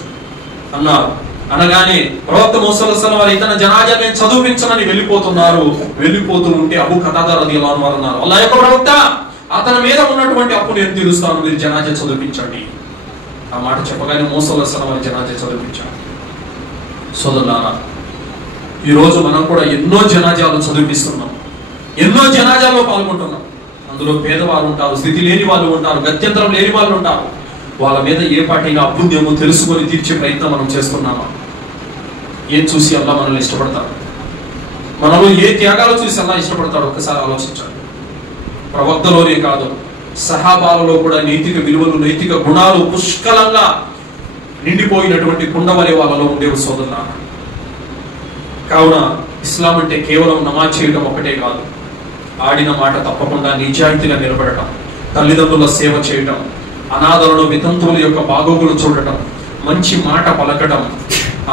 అన్నారు. అనగానే ప్రవక్త ముహమ్మద్ సల్లల్లాహు అలైహి వసల్లం వారు ఇతని జనాజా నేను చదివించనని వెళ్ళిపోతూ ఉంటే అబూ ఖతాదా రదియల్లాహు అన్హు అన్నారు, అల్లాహ్ యొక్క ప్రవక్త, అతని మీద ఉన్నటువంటి అప్పు నేను తీరుస్తాను, మీరు జనాజా చదివించండి. ఆ మాట చెప్పగానే ముహమ్మద్ సల్లల్లాహు అలైహి వసల్లం వారు జనాజా చదివించారు. సోదరులారా, ఈ రోజు మనం కూడా ఎన్నో జనాజాలు చదివిస్తున్నాం, ఎన్నో జనాజాల్లో పాల్గొంటున్నాం. అందులో పేదవాళ్ళు ఉంటారు, స్థితి లేని వాళ్ళు ఉంటారు, గత్యంతరం లేని వాళ్ళు ఉంటారు. వాళ్ళ మీద ఏ పాటైనా అప్పుందేమో తెలుసుకొని తీర్చే ప్రయత్నం మనం చేస్తున్నామా? ఏం చూసి అల్లాహ్ మనల్ని ఇష్టపడతాడు? మనలో ఏ త్యాగాలు చూసి అల్లాహ్ ఇష్టపడతాడు? ఒక్కసారి ఆలోచించాలి. ప్రవక్తలోనే కాదు, సహాబాలలో కూడా నైతిక విలువలు, నైతిక గుణాలు పుష్కలంగా నిండిపోయినటువంటి కుండవలే వాళ్ళలో ఉండేవి సోదరులారా. కావున ఇస్లాం అంటే కేవలం నమాజ్ చేయడం ఒకటే కాదు, ఆడిన మాట తప్పకుండా నిజాయితీగా నిలబడటం, తల్లిదండ్రుల సేవ చేయటం, అనాథలను వితంతువుల యొక్క బాగోగులు చూడటం, మంచి మాట పలకటం,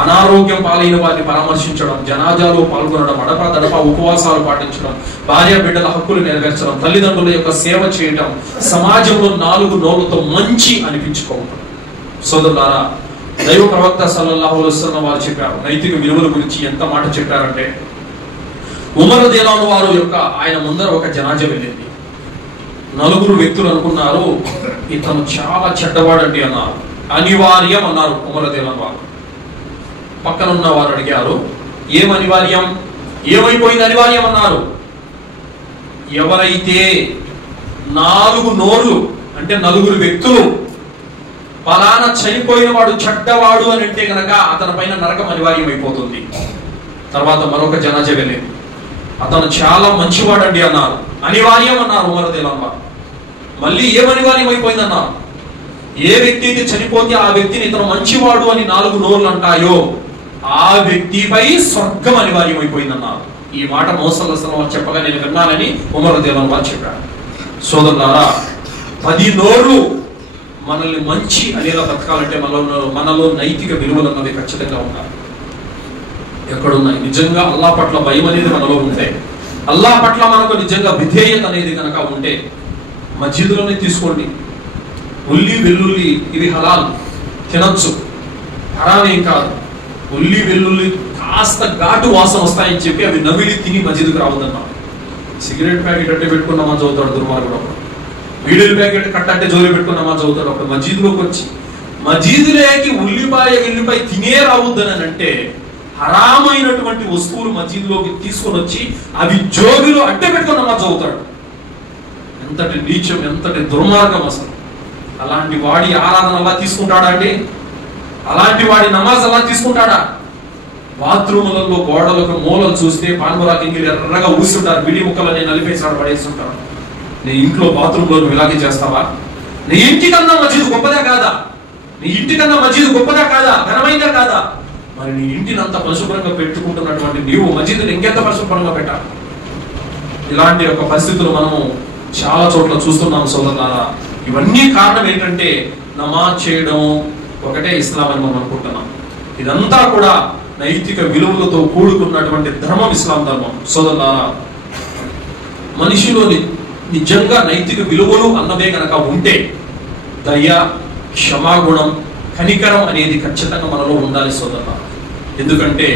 అనారోగ్యం పాలైన వారిని పరామర్శించడం, జనాజాలో పాల్గొనడం, అడపా ఉపవాసాలు పాటించడం, భార్య బిడ్డల హక్కులు నెరవేర్చడం, తల్లిదండ్రుల యొక్క సేవ చేయటం, సమాజంలో 4 నోళ్లతో మంచి అనిపించుకోవటం. సోదరులారా, దైవ ప్రవక్త సల్లల్లాహు అలైహి వసల్లం వారు చెప్పారు, నైతిక విలువల గురించి ఎంత మాట చెప్పారంటే, ఉమర్ రదియల్లాహు అన్హు వారు యొక్క ఆయన ముందర ఒక జనాజా వెళ్ళింది. 4 వ్యక్తులు అనుకున్నారు ఇతను చాలా చెడ్డవాడండి అన్నారు. అనివార్యం అన్నారు ఉమర్ రదియల్లాహు అన్హు వారు. పక్కనున్న వారు అడిగారు, ఏం అనివార్యం, ఏమైపోయింది అనివార్యం అన్నారు. ఎవరైతే 4 నోర్లు అంటే 4 వ్యక్తులు పలానా చనిపోయిన వాడు చెడ్డవాడు అని అంటే గనక అతని పైన నరకం అనివార్యం అయిపోతుంది. తర్వాత మరొక జనాజా వెళ్ళింది, అతను చాలా మంచివాడండి అన్నారు. అనివార్యం అన్నారు ఉమర్ రదియల్లాహు అన్హు. మళ్ళీ ఏం అనివార్యం అయిపోయింది అన్నారు, ఏ వ్యక్తి అయితే చనిపోతే ఆ వ్యక్తిని ఇతను మంచివాడు అని 4 నోర్లు అంటాయో ఆ వ్యక్తిపై స్వర్గం అనివార్యం అయిపోయింది అన్నారు. ఈ మాట ముహమ్మద్ సల్లల్లాహు అలైహి వసల్లం చెప్పగా నేను విన్నానని ఉమర్ రదియల్లాహు అన్హు చెప్పారు. సోదరులారా, 10 నోర్లు మనల్ని మంచి అనేలా బతకాలంటే మనలో నైతిక విలువలు అన్నది ఖచ్చితంగా ఉండాలి. ఎక్కడున్నాయి? నిజంగా అల్లాహ్ పట్ల భయం అనేది మనలో ఉంటే, అల్లాహ్ పట్ల మనకు నిజంగా విధేయత అనేది కనుక ఉంటే, మస్జిదులోనే తీసుకోండి, ఉల్లి వెల్లుల్లి ఇవి హలాల్, తినొచ్చు, హరామేం కాదు. ఉల్లి వెల్లుల్లి కాస్త ఘాటు వాసన వస్తాయని చెప్పి అవి నమిలి తిని మస్జిద్కు రావద్దన్నారు. సిగరెట్ ప్యాకెట్ అంటే పెట్టుకున్నామని చదువుతాడు దుర్మార్గుడు, వీడియోల ప్యాకెట్ కట్టంటే జోలి పెట్టుకున్నామని చదువుతాడు. అప్పుడు మస్జిద్లోకి వచ్చి మస్జిద్లోకి వెల్లిపాయ తినే రావద్దని అంటే, హరామైనటువంటి వస్తువులు మస్జిద్లోకి తీసుకొని వచ్చి అవి జోబిలో అడ్డే పెట్టుకున్నామని చదువుతాడు. ఎంతటి నీచం, ఎంతటి దుర్మార్గం అసలు. అలాంటి వాడి ఆరాధన అలా తీసుకుంటాడా అండి? అలాంటి వాడి నమాజ్ అలా తీసుకుంటాడా? బాత్రూములలో గోడలకు మూలలు చూస్తే పాన్మరాకి ఎర్రగా ఊస్తుంటారు, బిడి ముక్కలని నలిపేసాడు పడేస్తుంటారు. నీ ఇంట్లో బాత్రూంలో నువ్వు ఇలాగే చేస్తావా? నీ ఇంటికన్నా మస్జిద్ గొప్పదా కాదా? నీ ఇంటికన్నా మస్జిద్ గొప్పదా కాదా? ఘనమైందా కాదా? మరి నీ ఇంటిని అంత పరిశుభ్రంగా పెట్టుకుంటున్నటువంటి నీవు మస్జిద్ని ఇంకెంత పరిశుభ్రంగా పెట్టాలి? ఇలాంటి యొక్క పరిస్థితులు మనము చాలా చోట్ల చూస్తున్నాం సోదరులారా. ఇవన్నీ కారణం ఏంటంటే, నమాజ్ చేయడం ఒకటే ఇస్లాం అని మనం అనుకుంటున్నాం. ఇదంతా కూడా నైతిక విలువలతో కూడుకున్నటువంటి ధర్మం ఇస్లాం ధర్మం. సోదరులారా, మనిషిలోని నిజంగా నైతిక విలువలు అన్నవే కనుక ఉంటే దయ, క్షమాగుణం, కనికరం అనేది ఖచ్చితంగా మనలో ఉండాలి సోదరులారా. ఎందుకంటే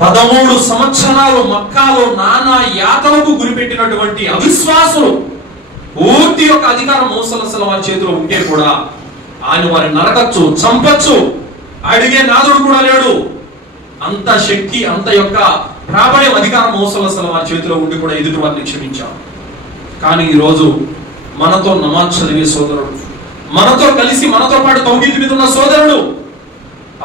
13 సంవత్సరాలు మక్కాలో నానా యాతనకు గురిపెట్టినటువంటి అవిశ్వాసులు పూర్తి యొక్క అధికారం మౌసలసల వారి చేతిలో ఉంటే కూడా ఆయన వారిని నరకచ్చు, చంపచ్చు, అడిగే నాదుడు కూడా లేడు. అంత శక్తి, అంత యొక్క ప్రాబల్యం, అధికారం మౌసలసల వారి చేతిలో ఉండి కూడా ఎదుటి వారిని క్షమించారు. కానీ ఈరోజు మనతో నమాజ్ చదివే సోదరుడు, మనతో కలిసి మనతో పాటు తౌహీద్ మీద ఉన్న సోదరుడు,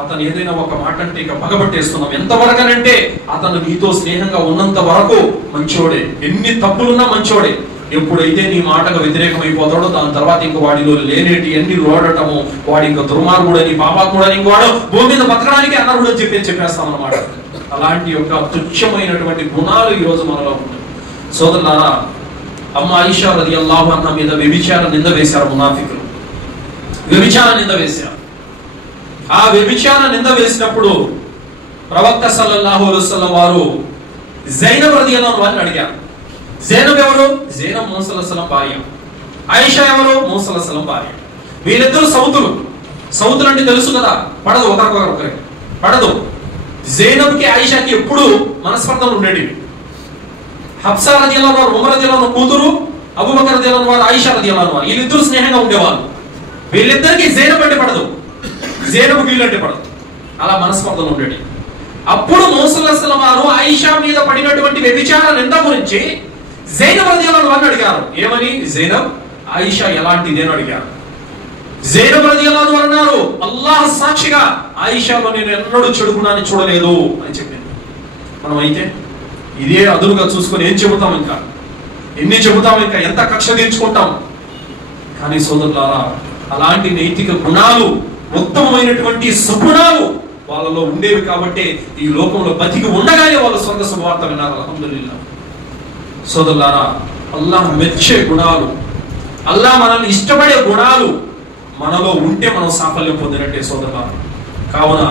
అతను ఏదైనా ఒక మాట అంటే ఇక పగబట్టేస్తున్నాం. ఎంతవరకనంటే అతను నీతో స్నేహంగా ఉన్నంత వరకు మంచోడే, ఎన్ని తప్పులున్నా మంచోడే. ఎప్పుడైతే నీ మాటకు వ్యతిరేకమైపోతాడో దాని తర్వాత ఇంక వాడిలో లేనేటి ఎన్ని లోడటము, వాడి ఇంకా దుర్మార్గుడని, పాపాత్ముడని, ఇంకోవాడు భూమి మీద బతకడానికి అనర్హుడు అని చెప్పేస్తాం అన్నమాట. అలాంటి యొక్క తుచ్చమైనటువంటి గుణాలు ఈ రోజు మనలో ఉన్నాయి. సోదరులారా, అమ్మ ఆయిషా రదియల్లాహు అన్హా మీద వ్యభిచార నింద వేశారు మునాఫికులు. వ్యభిచార నింద వేశారు. ఆ వ్యభిచార నింద వేసినప్పుడు ప్రవక్త సల్లల్లాహు అలైహి వసల్లం వారు జైనబ్ రదియల్లాహు అన్హా అడిగారు. జైనబ్ ఎవరు? జైనబ్ మూసా సల్లల్లాహు భార్య. ఆయిషా ఎవరు? మూసా సల్లల్లాహు భార్య. వీళ్ళిద్దరు సౌతులు. సౌతులు అంటే తెలుసు కదా, పడదు, ఒకరికి పడదు. జైనబ్కి ఆయిషాకి ఎప్పుడు మనస్పర్ధలు ఉండేవి. హఫ్సా రదియల్లాహు అన్హా ఉమర్ రదియల్లాహు అన్హు కూతురు, అబూబకర్ రదియల్లాహు అన్హు ఆయిషా రదియల్లాహు అన్హు వీళ్ళిద్దరు స్నేహంగా ఉండేవాళ్ళు. వీళ్ళిద్దరికి జైనబ్ అంటే పడదు, జైనబ్ వీళ్ళంటే పడదు. అలా మనస్పర్ధలు ఉండేవి. అప్పుడు మూసా సల్లల్లాహు వారు ఆయిషా మీద పడినటువంటి వ్యభిచార నింద గురించి జైనబ్ రదియల్లాహు అన్హా అడిగారు. ఏమని? జైనబ్ ఆయిషా ఎలాంటిది అని అడిగారు. జైనబ్ రదియల్లాహు అన్హా అన్నారు, అల్లాహ్ సాక్షిగా ఆయిషాలో నేను ఎన్నడూ చెడు గుణాన్ని చూడలేదు అని చెప్పింది. మనం అయితే ఇదే అదునుగా చూసుకొని ఏం చెబుతాం, ఇంకా ఎన్ని చెబుతాం, ఇంకా ఎంత కక్ష తీర్చుకుంటాం. కానీ సోదరులారా, అలాంటి నైతిక గుణాలు, ఉత్తమమైనటువంటి సుగుణాలు వాళ్ళలో ఉండేవి కాబట్టి ఈ లోకంలో బతికి ఉండగానే వాళ్ళు స్వర్గ శుభవార్త విన్నారు. అల్హమ్దులిల్లాహ్. సోదరులారా, అల్లాహ్ మెచ్చే గుణాలు, అల్లాహ్ మనల్ని ఇష్టపడే గుణాలు మనలో ఉంటే మనం సాఫల్యం పొందినట్టే సోదరులారా. కావున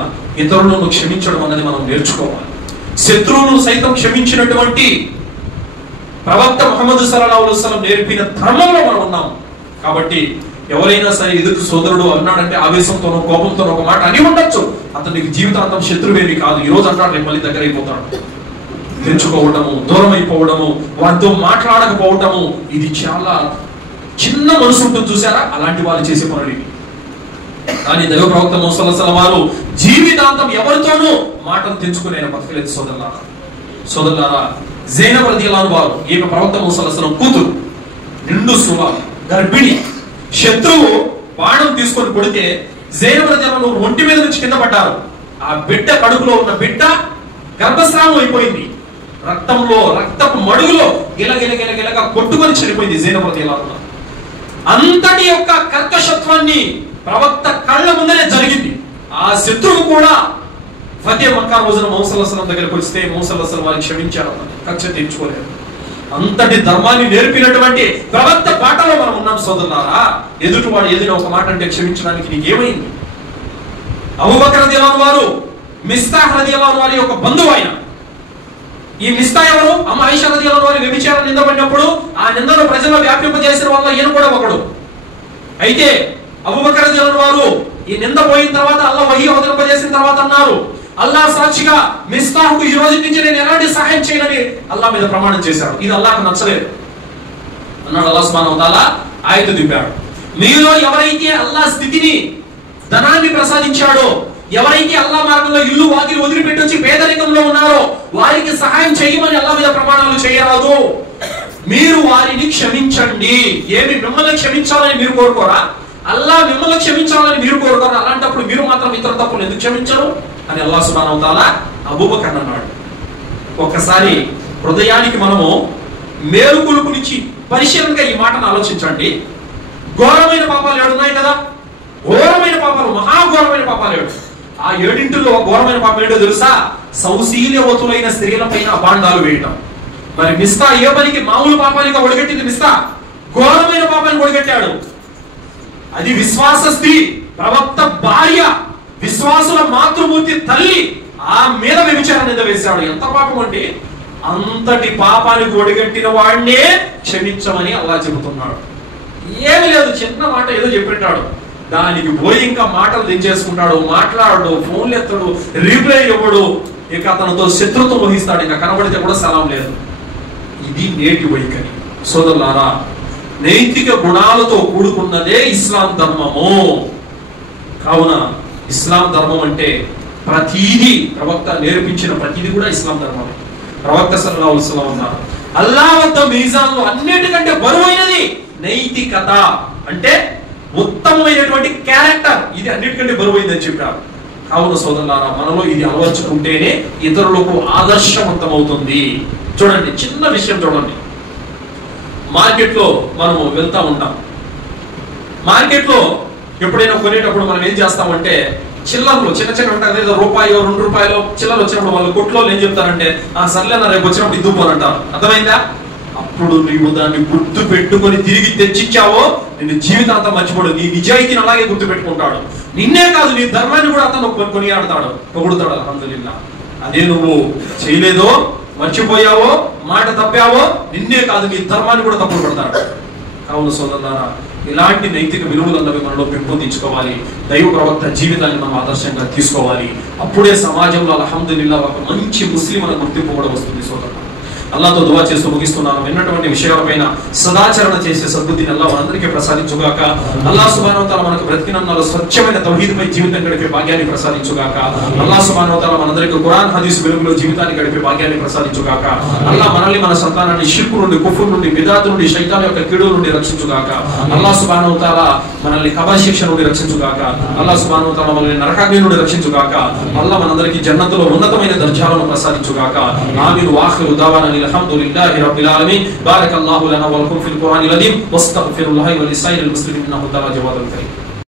ఇతరులను క్షమించడం అనేది మనం నేర్చుకోవాలి. శత్రువులను సైతం క్షమించినటువంటి ప్రవక్త ముహమ్మద్ సల్లల్లాహు అలైహి వసల్లం నేర్పిన ధర్మంలో మనం ఉన్నాం. కాబట్టి ఎవరైనా సరే ఎదుటి సోదరుడు అన్నాడంటే ఆవేశంతోనో కోపంతోనో ఒక మాట అని ఉండొచ్చు, అతనికి జీవితాంతం శత్రువేమి కాదు. ఈ రోజు అంటాడు, రేపు మళ్ళీ దగ్గర అయిపోతాడు. తెంచుకోవడము, దూరం అయిపోవడము, వారితో మాట్లాడకపోవటము, ఇది చాలా చిన్న మనసు ఉంటుంది చూసారా, అలాంటి వాళ్ళు చేసే పనులు ఇవి. కానీ దైవ ప్రవక్త ముహమ్మద్ సల్లల్లాహు అలైహి వసల్లం వారు జీవితాంతం ఎవరితోనూ మాటలు తెంచుకునే బతకలేదు. సోదరులారా, జైనబ్ రదియల్లాహు అన్హా వారు, ఈమె ప్రవక్త ముహమ్మద్ సల్లల్లాహు అలైహి వసల్లం కూతురు, నిండు సువ, గర్భిణి. శత్రువు బాణం తీసుకొని కొడితే జైనబ్ రదియల్లాహు అన్హా ఒంటి మీద నుంచి కింద పడ్డారు. ఆ బిడ్డ కడుపులో ఉన్న బిడ్డ గర్భస్రావం అయిపోయింది. రక్తంలో, రక్తపు మడుగులో గిలగిలగా కొట్టుకొని చనిపోయింది జైనబ్ రదియల్లాహు అన్హా. అంతటి యొక్క కర్కశత్వాన్ని ప్రవక్త కళ్ళ ముందరే జరిగింది. ఆ శత్రువు కూడా ఫతే మక్కా రోజున ముహమ్మద్ సల్లల్లాహు అలైహి వసల్లం దగ్గరికి వస్తే ముహమ్మద్ సల్లల్లాహు అలైహి వసల్లం వారిని క్షమించారు, కక్ష తీర్చుకోలేదు. అంతటి ధర్మాన్ని నేర్పినటువంటి ప్రవక్త పాటలో మనం ఉన్నాం సోదరులారా. ఎదుటి వాడు ఏదైనా ఒక మాట అంటే క్షమించడానికి నీకేమైంది? అబూబకర్ రదియల్లాహు అన్హు వారు మిస్తాహ్ రదియల్లాహు అన్హు వారి యొక్క బంధువు ఆయన. ఈ మిస్తా ఎవరు? అమ్మ ఆయిషా రదియల్లాహు అన్హా వారి వ్యభిచారం నిందపడినప్పుడు ఆ నిందను ప్రజల్లో వ్యాపింపజేసిన వల్ల ఈయన కూడా ఒకడు. అయితే అబూబకర్ రదియల్లాహు అన్హు వారు ఈ నింద పోయిన తర్వాత అల్లాహ్ వహీ అవతరింపజేసిన తర్వాత అన్నారు, అల్లాహ్ సాక్షిగా మిస్తాహ్కు ఈ రోజు నుంచి నేను ఎలాంటి సహాయం చేయనని అల్లాహ్ మీద ప్రమాణం చేశాడు. ఇది అల్లాహ్కు నచ్చలేదు అన్నాడు. అల్లాహ్ సుబ్హానహు వ తఆలా ఆయత దింపాడు, మీలో ఎవరైతే అల్లాహ్ స్థితిని, ధనాన్ని ప్రసాదించాడో, ఎవరైతే అల్లాహ్ మార్గంలో ఇల్లు వాకిలి వదిలిపెట్టి వచ్చి పేదరికంలో ఉన్నారో వారికి సహాయం చేయమని అల్లాహ్ మీద ప్రమాణాలు చేయరాదు. మీరు వారిని క్షమించండి. ఏమి మిమ్మల్ని క్షమించాలని మీరు కోరుకోరా? అల్లాహ్ మిమ్మల్ని క్షమించాలని మీరు కోరుకోరా? అలాంటప్పుడు మీరు మాత్రం ఇతర తప్పులు ఎందుకు క్షమించరు అని అల్లాహ్ సుబ్హానహు వ తఆలా అబూబకర్ అన్నాడు. ఒక్కసారి హృదయానికి మనము మేలుకొలుపునిచ్చి పరిశీలనగా ఈ మాటను ఆలోచించండి. ఘోరమైన పాపాలు 7 ఉన్నాయి కదా, ఘోరమైన పాపాలు, మహాఘోరమైన పాపాలు 7. ఆ 7 ఘోరమైన పాపం ఏంటో తెలుసా? సౌశీల్యవతులైన స్త్రీలపైన అబాండాలు వేయటం. మరి మిస్తా ఏ పనికి? మామూలు పాపానికి ఒడిగట్టింది మిస్తా, ఘోరమైన పాపానికి ఒడిగట్టాడు. అది విశ్వాస స్త్రీ, ప్రవక్త భార్య, విశ్వాసుల మాతృమూర్తి తల్లి, ఆ మీద వ్యభిచారం నింద వేశాడు. ఎంత పాపం అంటే అంతటి పాపానికి ఒడిగట్టిన వాడినే క్షమించమని అల్లాహ్ చెబుతున్నాడు. ఏమి లేదు, చిన్న మాట ఏదో చెప్పిట్టాడు, దానికి పోయి ఇంకా మాటలు దించేసుకుంటాడు, మాట్లాడు, ఫోన్లు ఎత్తడు, రీప్లై ఇవ్వడు. ఇక అతనితో శత్రుత్వం వహిస్తాడు, ఇంకా కనబడితే కూడా సలాం లేదు. ఇది నేటి వైఖరి. సోదరులారా, నైతిక గుణాలతో కూడుకున్నదే ఇస్లాం ధర్మము. కావున ఇస్లాం ధర్మం అంటే ప్రతిదీ, ప్రవక్త నేర్పించిన ప్రతిదీ కూడా ఇస్లాం ధర్మమే. ప్రవక్త సల్లల్లాహు అలైహి వసల్లం అన్నారు, అల్లాహ్ వద్ద మీజాన్లో అన్నిటికంటే బరువైనది నైతికత, అంటే ఉత్తమమైనటువంటి క్యారెక్టర్, ఇది అన్నిటికంటే బరువైందని చెప్పారు. కావున సోదరులారా, మనలో ఇది అలవర్చుకుంటేనే ఇతరులకు ఆదర్శవంతం అవుతుంది. చూడండి, చిన్న విషయం చూడండి. మార్కెట్లో మనము వెళ్తా ఉంటాం. మార్కెట్లో ఎప్పుడైనా కొనేటప్పుడు మనం ఏం చేస్తామంటే, చిల్లర్లు చిన్న చిన్న ఉంటాయి, రూపాయో 2 రూపాయలు చిల్లర వచ్చినప్పుడు వాళ్ళు కొట్లో ఏం చెప్తారంటే, సర్లేనా రేపు వచ్చినప్పుడు ఇద్దుకోనంటారు. అర్థమైందా? అప్పుడు నీవు దాన్ని గుర్తు పెట్టుకొని తిరిగి తెచ్చిచ్చావో నిన్ను జీవితాంతం మర్చిపోడు. నీ నిజాయితీని అలాగే గుర్తు పెట్టుకుంటాడు. నిన్నే కాదు, నీ ధర్మాన్ని కూడా అతను కొనియాడతాడు, పొగుడుతాడు. అల్హమ్దులిల్లాహ్. అదే నువ్వు చేయలేదో, మర్చిపోయావో, మాట తప్పావో, నిన్నే కాదు నీ ధర్మాన్ని కూడా తప్పులు పడతాడు. కావున సోదరులారా, ఇలాంటి నైతిక విలువలు అన్నవి మనలో పెంపొందించుకోవాలి. దైవ ప్రవక్త జీవితాన్ని మనం ఆదర్శంగా తీసుకోవాలి. అప్పుడే సమాజంలో అల్హమ్దులిల్లాహ్ ఒక మంచి ముస్లిం అనే గుర్తింపు కూడా వస్తుంది. సోదరులారా, అల్లాహ్తో దువా చేస్తూ ముగిస్తున్నాను. విన్నటువంటి విషయాలపైన సదాచరణ చేసే సద్బుద్ధిని అల్లాహ్ మనందరికీ ప్రసాదించుగాక. అల్లాహ్ సుబ్హానహు వ తఆలా మనకు బ్రతికినన్నాళ్ళు స్వచ్ఛమైన తౌహీద్పై జీవితం గడిపే భాగ్యాన్ని ప్రసాదించుగాక. అల్లాహ్ సుబ్హానహు వ తఆలా మనందరికీ ఖురాన్ హదీస్ వెలుగులో జీవితాన్ని గడిపే భాగ్యాన్ని ప్రసాదించుగాక. అల్లాహ్ మనల్ని, మన సంతానాన్ని షిర్కు నుండి, కుఫ్ర్ నుండి, బిదాత్ నుండి, శైతాన్ యొక్క కీడుల నుండి రక్షించుగాక. అల్లాహ్ సుబ్హానహు వ తఆలా మనల్ని ఖబర్ శిక్ష నుండి రక్షించుగాక. అల్లాహ్ సుబ్హానహు వ తఆలా మనల్ని నరకాగ్ని నుండి రక్షించుగాక. అల్లాహ్ మనందరికీ జన్నతులో ఉన్నతమైన దర్జాలను ప్రసాదించుగాక. ఆమీన్. వాఖిరు దావానా అల్హమ్దులిల్లాహి రబ్బిల్ ఆలమీన్. బారకల్లాహు లనా వలకుం ఫిల్ ఖురానిల్ అజీమ్. వస్తగ్ఫిరుల్లాహి వలిసాయిరిల్ ముస్లిమీన ఇన్నహు తఆలా జవాదుల్ కరీం.